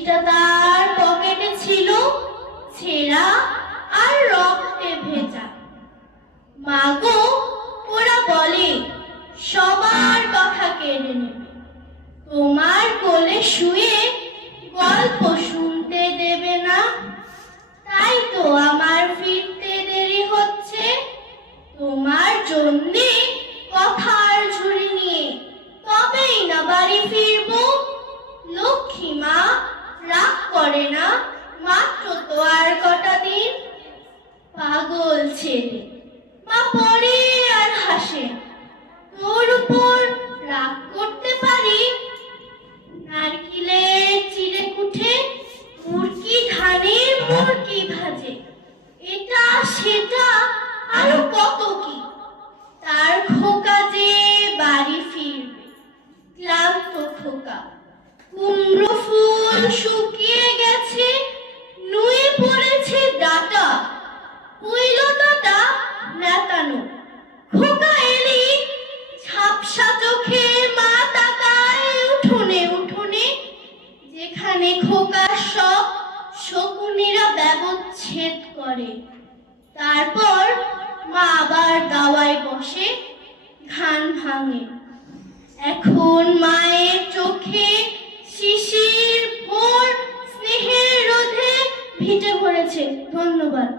চিঠিটা তার পকেটে ছিল, ছেঁড়া আর রক্তে ভেজা। মা গো, ওরা বলে সবার কথা কেড়ে নেবে, তোমার কোলে শুয়ে গল্প শুনতে দেবে না। তাই তো আমার ফিরতে দেরি হচ্ছে, তোমার জন্যে কথার ঝুড়ি নিয়ে তবেই না বাড়ি ফিরবো। লক্ষ্মী মা, রাগ করে না, মাত্র তো আর কটা দিন। পাগল ছেলে, মা পড়ে আর হাসে, তোর উপর রাগ করতে পারি? নারকেলের চিড়ে কুঠে মুরকি ধানের মুরকি ভাজে, এটা সেটা আরো কত কি। তার খোকা যে বাড়ি ফিরবে, ক্লান্ত খোকা। কুমড়ো ফুল শুকিয়ে গেছে, নুয়ে পড়েছে ডাটা, কুইলতাটা নেতানো। খোকা এলি ঝাপসা চোখে মা তাকায় উঠোনে উঠোনে, যেখানে খোকার সব শকুনিরা ব্যবচ্ছেদ করে। তারপর মা আবার দাওয়ায় বসে, ধান ভাঙে। এখন মায়ের চোখে শিশির ভোর স্নেহের রোধে ভিটে পড়েছে। ধন্যবাদ।